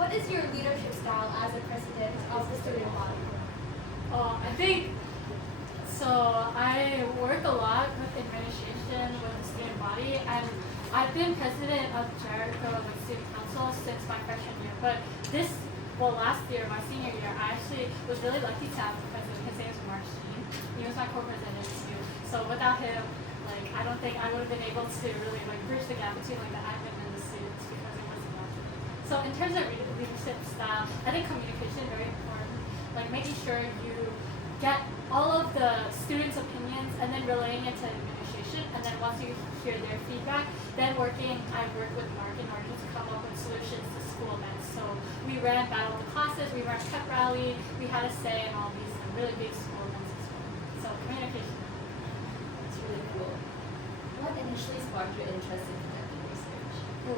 What is your leadership style as a president of the student body? I think so. I work a lot with administration with the student body, and I've been president of Jericho Student Council since my freshman year. But last year, my senior year, I actually was really lucky to have a president. His name is Mark Sheen. He was my co-president too. So without him, I don't think I would have been able to really bridge the gap between the admin and the students because it wasn't much. So in terms of leadership style, I think communication is very important. Making sure you get all of the students' opinions and then relaying it to administration. And then once you hear their feedback, then I worked with Mark in order to come up with solutions to school events. So we ran battle of the classes, we ran pep rally, we had a say in all these really big school events as well. So communication. That's really cool. What initially sparked your interest in conducting research?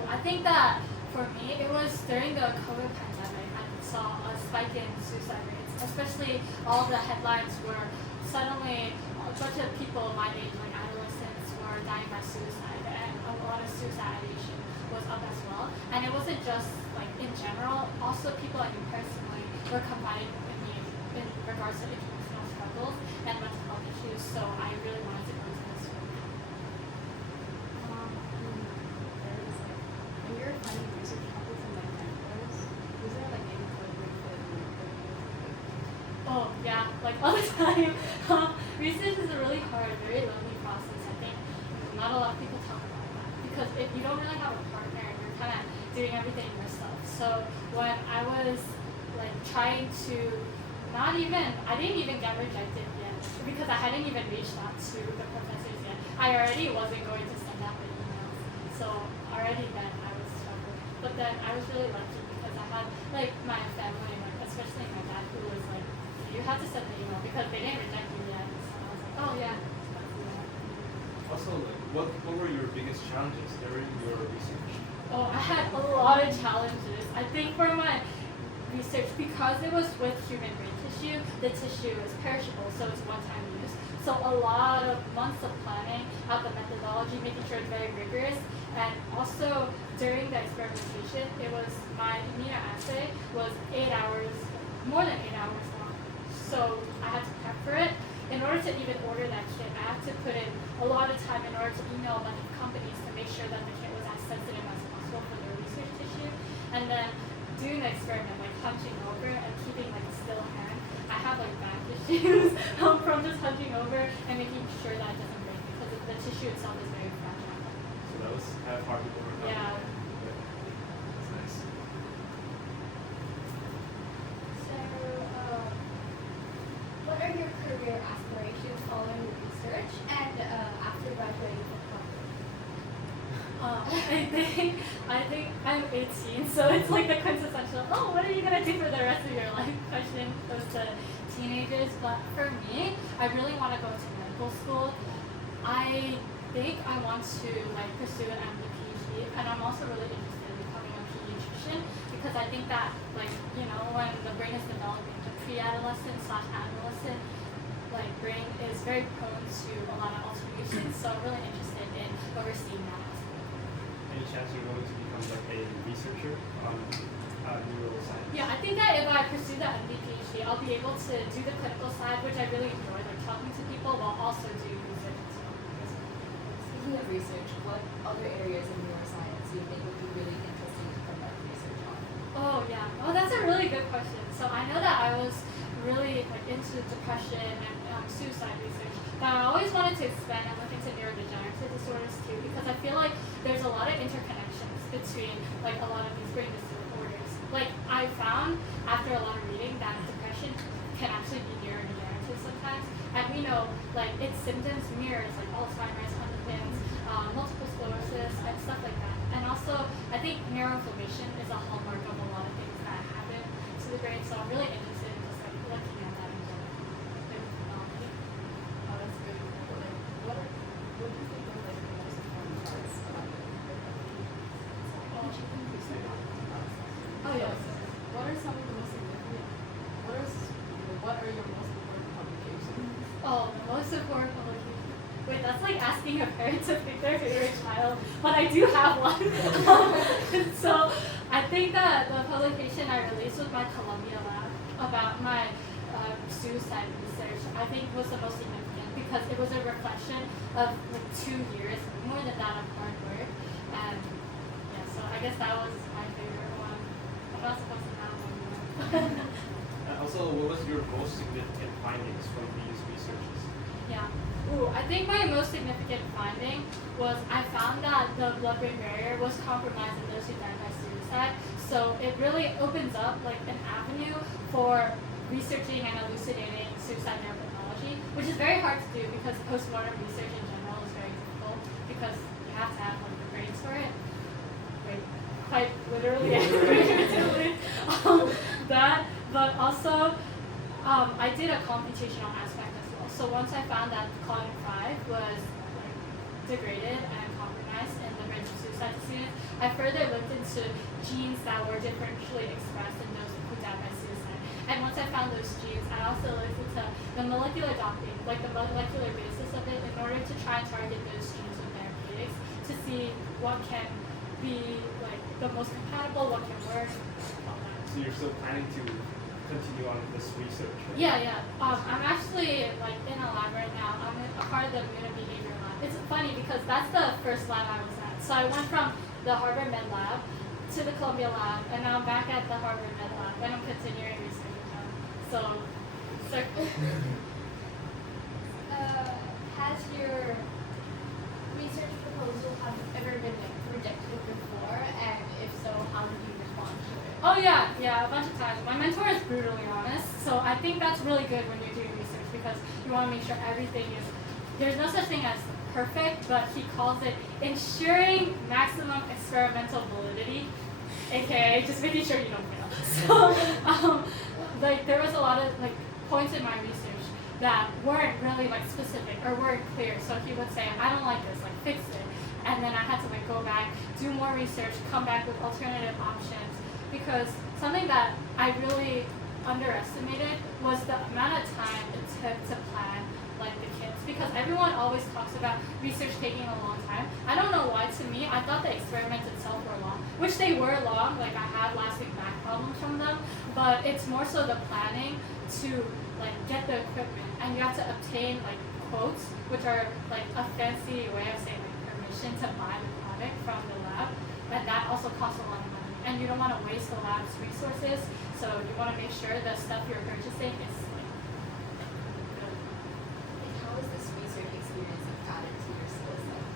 I think that for me, it was during the COVID pandemic. I saw a spike in suicide rates, especially all the headlines were suddenly a bunch of people my age, adolescents, were dying by suicide, and a lot of suicide ideation was up as well. And it wasn't just in general, also people I knew personally were confiding in me in regards to interpersonal struggles and mental health issues, so I really wanted to go into this field. When you're finding research topics and mentors, was there any collaboration that Oh yeah, all the time. Research is a really hard, very lonely process. I think not a lot of people talk about that because if you don't really have a partner, you're kind of doing everything yourself. So when I was trying to I didn't even get rejected yet because I hadn't even reached out to the professors yet. I already wasn't going to send out the emails. So already then I was struggling. But then I was really lucky because I had my family, especially my dad, who was you have to send the email because they didn't reject me yet. So I was like, oh yeah. Also, what were your biggest challenges during your research? Oh, I had a lot of challenges. I think for my research, because it was with human brain tissue, the tissue is perishable, so it's one-time use. So a lot of months of planning out the methodology, making sure it's very rigorous, and also during the experimentation, my immunoassay was 8 hours, more than 8 hours long. So I had to prep for it. In order to even order that kit, I had to put in a lot of time in order to email a bunch of companies to make sure that the kit was as sensitive as possible for their research tissue. And then doing the experiment, hunching over and keeping a still hand. I have back issues from just hunching over and making sure that it doesn't break because the tissue itself is very fragile. So that was kind of hard to overcome. Yeah. That's nice. So, what are your career aspirations following research and after graduating from college? I think I'm 18, so it's the quintessential, what are you going to do for the rest of your life question goes to teenagers. But for me, I really want to go to medical school. I think I want to pursue an MD PhD, and I'm also really interested in becoming a pediatrician because I think that when the brain is developing, the pre-adolescent / adolescent brain is very prone to a lot of alterations. So I'm really interested in overseeing that. Any chance you're going to become a researcher on neuroscience? Yeah, I think that if I pursue the MD PhD, I'll be able to do the clinical side, which I really enjoy, talking to people while also doing research as well. Speaking of research, what other areas of neuroscience do you think would be really interesting to conduct research on? Oh yeah, that's a really good question. So I know that I was really into depression and suicide research, but I always wanted to expand and look into neurodegenerative disorders too because I feel there's a lot of interconnections between a lot of these brain disorders. I found after a lot of reading that depression can actually be neurodegenerative sometimes, and we know its symptoms mirrors Alzheimer's, Huntington's, multiple sclerosis, and stuff like that. And also, I think neuroinflammation is a hallmark of a lot of things that happen to the brain. So I'm really interested in just looking at that in general. Oh, that's really cool. What do you think are the most important parts about the Oh yes. What are some of the most significant? What are your most important publications? Oh, the most important publication. Wait, that's asking a parent to pick their favorite child, but I do have one. So I think that the publication I released with my Columbia lab about my suicide research, I think was the most significant because it was a reflection of like 2 years, more than that, of hard work. And yeah, so I guess that was my favorite one. I'm not supposed to have one more. And also, what was your most significant findings from these researches? Yeah. Ooh, I think my most significant finding was I found that the blood-brain barrier was compromised in those who died by suicide. So it really opens up like an avenue for researching and elucidating suicide neuropathology, which is very hard to do because postmortem research in general is very difficult because you have to have like the brains for it. Right. Quite literally and figuratively. That, but also I did a computational aspect as well. So once I found that claudin 5 was like degraded and compromised in the brains of suicide students, I further looked into genes that were differentially expressed in those who died by suicide. And once I found those genes, I also looked into the molecular docking, like the molecular basis of it, in order to try and target those genes with therapeutics to see what can be like the most compatible, what can work, all that. So you're still planning to continue on this research? Right? Yeah. I'm actually like in a lab right now. I'm a part of the immunobehavior lab. It's funny because that's the first lab I was at. So I went from the Harvard Med Lab to the Columbia Lab, and now I'm back at the Harvard Med Lab, and I'm continuing research with them. So Has your research proposal have ever been like, rejected before? And if so, how did you respond to it? Oh yeah, a bunch of times. My mentor is brutally honest, so I think that's really good when you're doing research because you want to make sure everything is, there's no such thing as perfect, but he calls it ensuring maximum experimental validity, aka just making sure you don't fail. So like there was a lot of like points in my research that weren't really like specific or weren't clear. So he would say, I don't like this, like fix it. And then I had to like go back, do more research, come back with alternative options. Because something that I really underestimated was the amount of time it took to plan like the kits. Because everyone always talks about research taking a long time. I don't know why. To me, I thought the experiments itself were long, which they were long. Like I had lasting back problems from them, but it's more so the planning to like get the equipment, and you have to obtain like quotes, which are like a fancy way of saying like permission to buy the product from the lab, and that also costs a lot of money. And you don't want to waste the lab's resources, so you want to make sure the stuff you're purchasing is like good. And how has this research experience added to your skill set?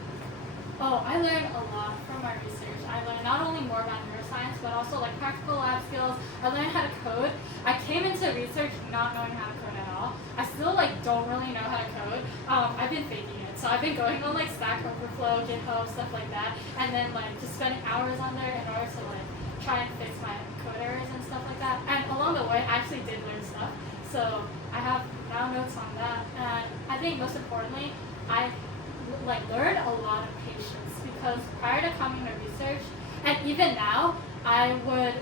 Oh, I learned a lot from my research. I learned not only more about neuroscience, but also like practical lab skills. I learned how to code. I came into research not knowing how to code at all. I still like don't really know how to code. I've been faking it. So I've been going on like Stack Overflow, GitHub, stuff like that, and then like just spending hours on there in order to like try and fix my code errors and stuff like that. And along the way, I actually did learn stuff. So I have now notes on that. And I think most importantly, I like learned a lot of patience because prior to coming to research, and even now, I would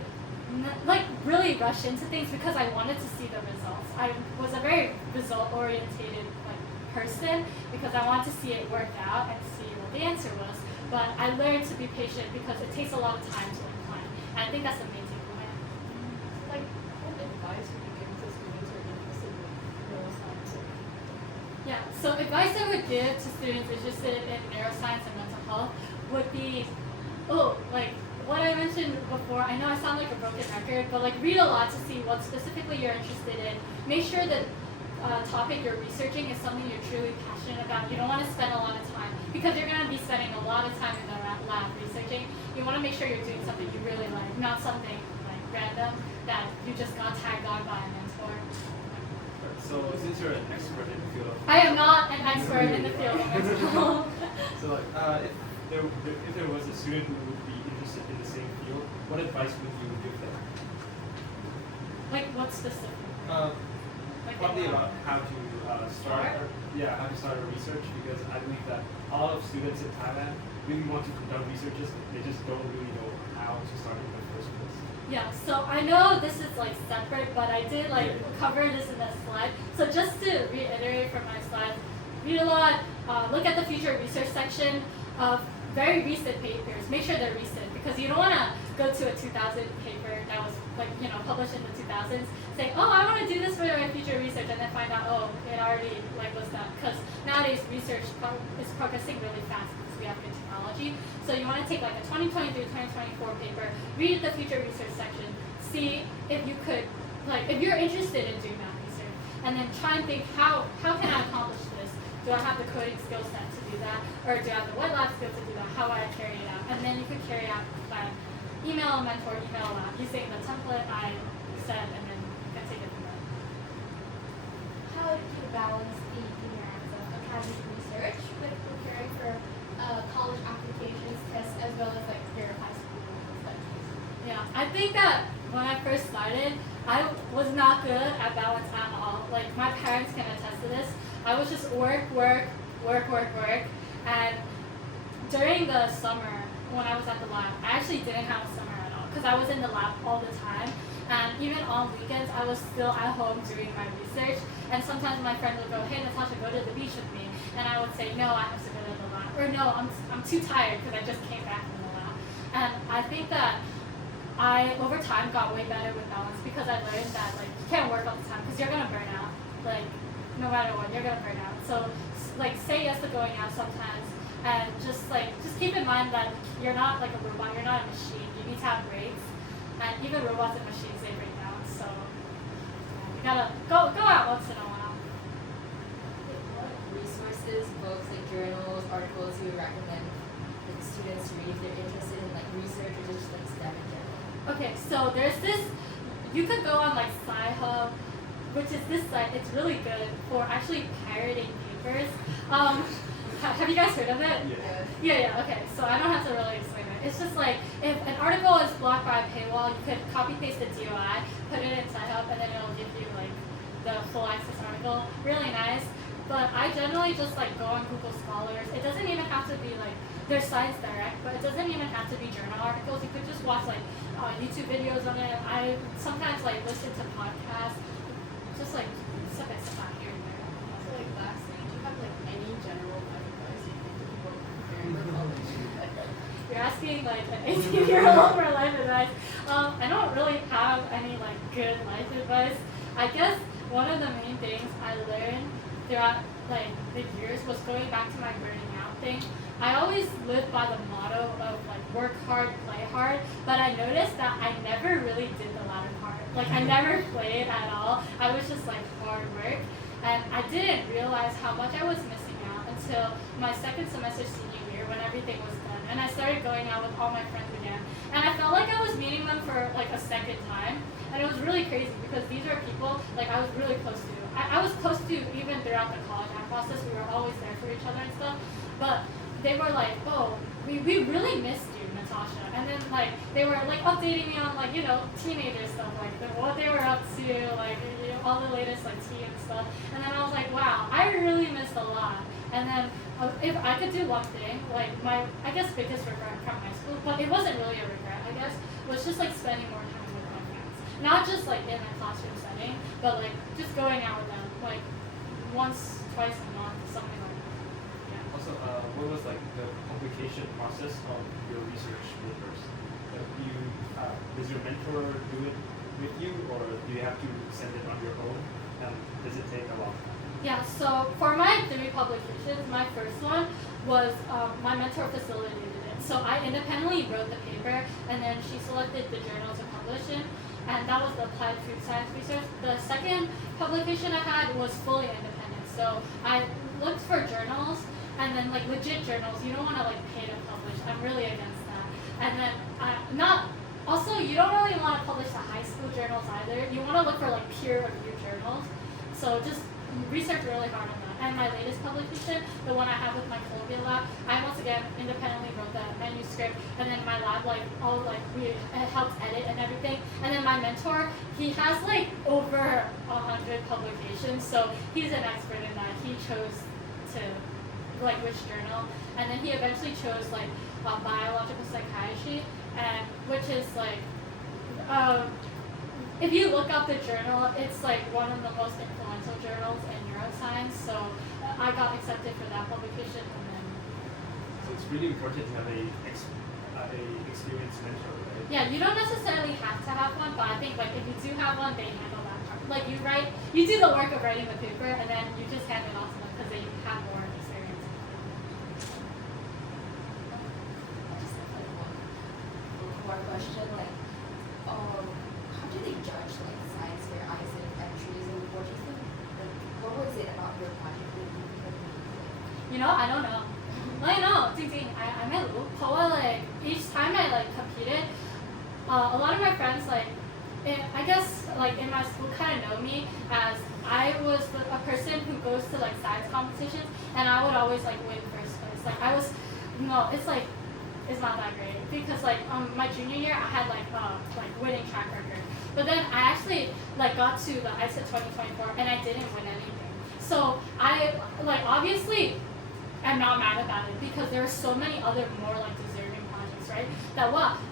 like really rush into things because I wanted to see the results. I was a very result-orientated like person because I wanted to see it work out and see what the answer was. But I learned to be patient because it takes a lot of time to implement. And I think that's the main takeaway. Like, what advice would you give to students who are interested in neuroscience? Yeah, so advice I would give to students interested in neuroscience and mental health would be, like what I mentioned before. I know I sound like a broken record, but like read a lot to see what specifically you're interested in. Make sure that topic you're researching is something you're truly passionate about. You don't want to spend a lot of time because you're going to be spending a lot of time in the lab researching. You want to make sure you're doing something you really like, not something like random that you just got tagged on by a mentor. So since you're an expert in the field of I am not an expert in the field of mental health. so like if there was a student who would be interested in the same field, what advice would you give them? Like what specific? Like Probably about how to start a research, because I believe that a lot of students in Thailand really want to conduct researches, they just don't really know how to start in the first place. Yeah, so I know this is like separate, but I did like cover this in that slide. So just to reiterate from my slides, read a lot, look at the future research section of very recent papers. Make sure they're recent because you don't want to go to a 2000 paper that was like, published in the 2000s, say, oh, I want to do this for my future research, and then find out, oh, it already was done. Because nowadays research is progressing really fast because we have good technology. So you want to take like a 2023-2024 paper, read the future research section, see if you could, if you're interested in doing that research, and then try and think, how can I accomplish this? Do I have the coding skill set to do that? Or do I have the wet lab skill to do that? How would I carry it out? And then you could carry out by email a mentor, email a lab, using the template I said, and then you can take it from there. How do you balance the demands of academic research with preparing for college applications, tests, as well as like your high school studies? Yeah, I think that when I first started, I was not good at balance at all. Like, my parents can attest to this. I was just work, and during the summer, when I was at the lab, I actually didn't have a summer at all, because I was in the lab all the time, and even on weekends, I was still at home doing my research, and sometimes my friends would go, hey Natasha, go to the beach with me, and I would say, no, I have to go to the lab, or no, I'm too tired, because I just came back from the lab. And I think that I, over time, got way better with balance, because I learned that, like, you can't work all the time, because you're going to burn out, like, no matter what, you're going to burn out. So, like, say yes to going out sometimes, and just keep in mind that you're not like a robot, you're not a machine. You need to have breaks, and even robots and machines, they break down. So you gotta go out once in a while. What resources, books, like journals, articles you would recommend like students to read if they're interested in like research or just like STEM in general? Okay, so there's this. You could go on like Sci-Hub, which is this site. It's really good for actually pirating papers. Have you guys heard of it? Yeah, okay. So I don't have to really explain it. It's just like, if an article is blocked by a paywall, you could copy paste the DOI, put it in Sci-Hub, and then it'll give you like the full access article. Really nice. But I generally just like go on Google Scholars. It doesn't even have to be like, there's Science Direct, but it doesn't even have to be journal articles. You could just watch like YouTube videos on it. I sometimes like listen to podcasts, just like step by step here and there. So like lastly, do you have like any general advice you think to people preparing for college? You're asking like an 18-year-old for life advice. I don't really have any like good life advice. I guess one of the main things I learned throughout like the years was going back to my burning out thing. I always lived by the motto of like work hard, play hard, but I noticed that I never really did the latter part. Like, I never played at all. I was just like hard work, and I didn't realize how much I was missing out until my second semester senior year when everything was done, and I started going out with all my friends again, and I felt like I was meeting them for like a second time, and it was really crazy because these are people like I was really close to. I was close to even throughout the college process. We were always there for each other and stuff, but they were like, oh, we really missed you, Natasha. And then like they were like updating me on like, teenager stuff, like what they were up to, like all the latest like tea and stuff. And then I was like, wow, I really missed a lot. And then if I could do one thing, like my, I guess biggest regret from high school, but it wasn't really a regret, I guess, was just like spending more time with my friends. Not just like in a classroom setting, but like just going out with them, like once, twice a month, something like that. Also, what was like the publication process of your research papers? Does your mentor do it with you, or do you have to send it on your own? And does it take a long time? Yeah, so for my 3 publications, my first one was my mentor facilitated it. So I independently wrote the paper, and then she selected the journal to publish in, and that was the applied food science research. The second publication I had was fully independent. So I looked for journals, and then like legit journals. You don't want to like pay to publish. I'm really against that. And then also you don't really want to publish the high school journals either. You want to look for like peer-reviewed journals. So just research really hard on that. And my latest publication, the one I have with my Columbia lab, I once again independently wrote the manuscript, and then my lab we helped edit and everything. And then my mentor, he has like over 100 publications, so he's an expert in that. He chose to like which journal, and then he eventually chose like biological psychiatry, and which is like if you look up the journal, it's like one of the most influential journals in neuroscience. So I got accepted for that publication, and then So it's really important to have a a experienced mentor, right? Yeah, you don't necessarily have to have one, but I think like if you do have one, they handle that part. Like you do the work of writing the paper, and then you just hand it off to them because they have more experience. I just have like one more question, like, how do they judge like science fair ISEF entries, and what do you think? Like, what was it about your project that you think You know, I don't know. I know, จริงๆ I ไม่รู้ เพราะว่า like each time I like competed, a lot of my friends like, I guess like in my school kind of know me as I was a person who goes to like science competitions, and I would always like win first place. Like it's like it's not that great because like my junior year I had like winning track record, but then I actually like got to the ISEF 2024 and I didn't win anything. So I like obviously I'm not mad about it because there are so many other more like deserving projects, right? That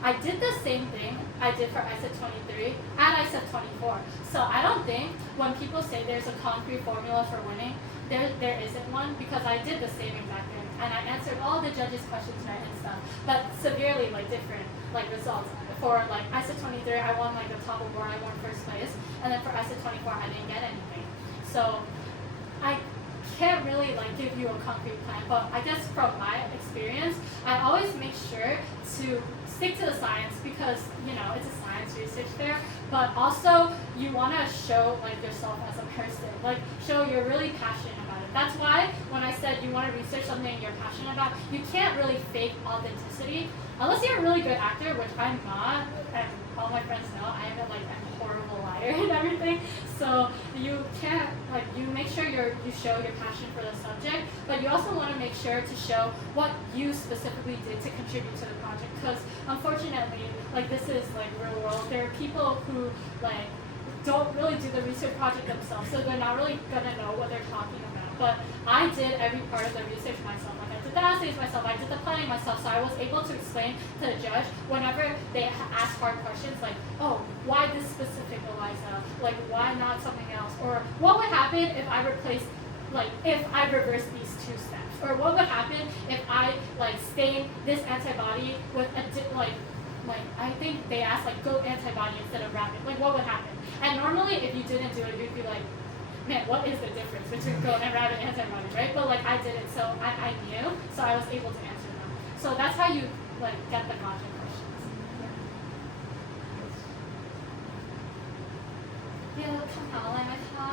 I did the same thing I did for ISEF 23 and ISEF 24. So I don't think when people say there's a concrete formula for winning, there isn't one because I did the same exact thing and I answered all the judges' questions right and stuff, but severely like different like results. For like ISEF 23, I won like the top award, I won first place, and then for ISEF 24, I didn't get anything. So I can't really like give you a concrete plan, but I guess from my experience, I always make sure to stick to the science because you know it's a science research fair, but also you want to show like yourself as a person, like show you're really passionate about it. That's why when I said you want to research something you're passionate about, you can't really fake authenticity unless you're a really good actor, which I'm not, and all my friends know I am like a horrible liar and everything. So you can't like you make sure you show your passion for the subject, but you also want to make sure to show what you specifically did to contribute to the project. Because unfortunately, like this is like real world. There are people who like don't really do the research project themselves, so they're not really gonna know what they're talking about. But I did every part of the research myself. Like I did the assays myself, I did the planning myself, so I was able to explain to the judge whenever they ask hard questions like, oh, why this specific ELISA? Like why not something else? Or what would happen if I replaced, like if I reversed these two steps? Or what would happen if I like stain this antibody with a like I think they asked like goat antibody instead of rabbit. Like what would happen? And normally if you didn't do it, you'd be like, man, what is the difference between goat and rabbit antibody, right? But like I did it, so I knew, so I was able to answer them. So that's how you like get the gotcha questions. Yeah. คำถามอะไรไหมคะ